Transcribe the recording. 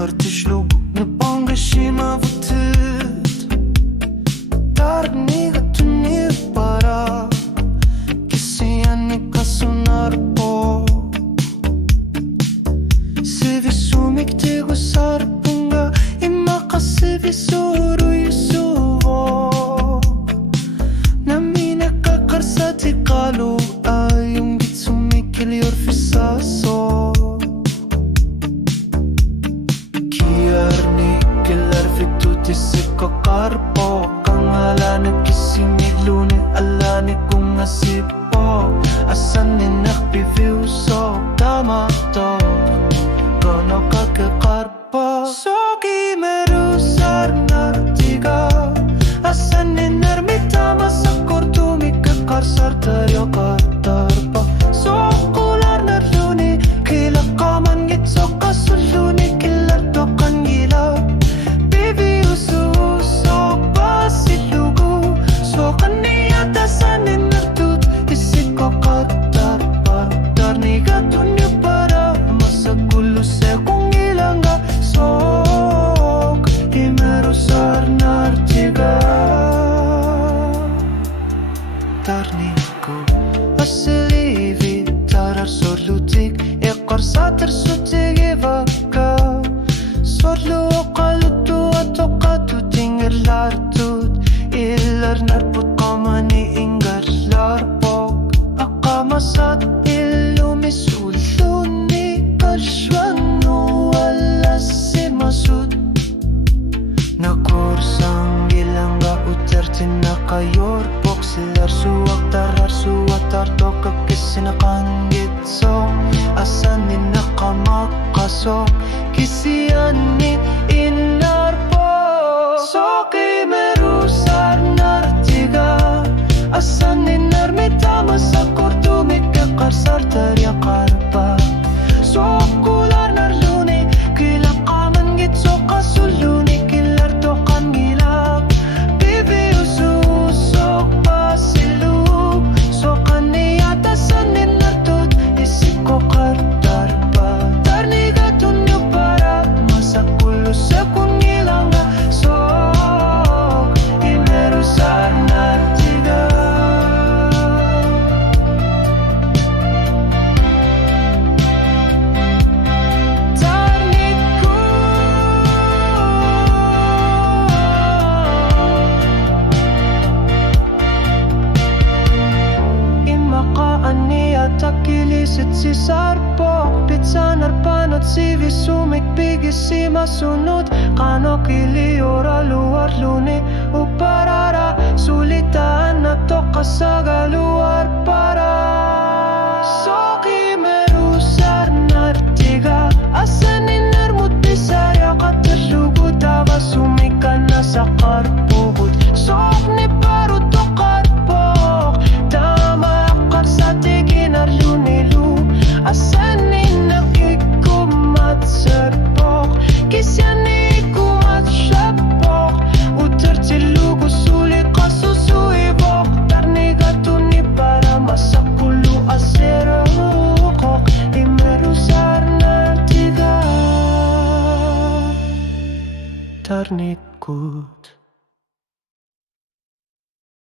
kartuslog na pangashima vutit tarni gatuni para kisiani kasunar po sivi sumik tego sarpunga imaka sivi suru yusuvo namina kakarsati kalu ayung gitsumik ilior fisaso Kakarpo kangala nagkisimiluni alani kung nasipo asan ni nakpiviw so tama to kono kakakarpo soki merusar nartiga asan ni narmitama sa kortumi kakarsar tayo katarpa so kular narluni kila kaman gitso kasuluni kilar tokan gila Asilivi tarar sorlutik ekor sater sutik evaka sorlu okalutu atokatu tingir lartut ilar narput kamani ingar larpok akamasat ilumis uluni karshwanu alasi masud nakursang ilangga utertin nakayorpok silar suwak tarar suwatar to kakisinakanggitso asan ni nakamakasok kisiani inarpo soki merusar nartiga asan ni narmitama sa kortumik kakarsar tarya karpa sokular narluni kilakaman gitso kasuluni kilar tokan gilak bibi ususok pasiluk so kaniyata sanin nartut isip ko kartarpa tarniga tunyo para masakulo sa kungilanga sok imerusar nartiga takilisit si sarpok pitsanar panot si visumik pigis si masunod kano kiliora luar luni uparara sulitaan na to kasaga luar para soki merusar nartiga asanin narmut bisaya katerlugut ava sumikan na sa karpubut sok ni parut to karpok tama akar sa tigin narlunilu asanin nakikumat serpok kisyani kumat syapok utertilugu sulit kasusuibok tarnigatuni para masakulu aserukok imerusar nartiga tarnikut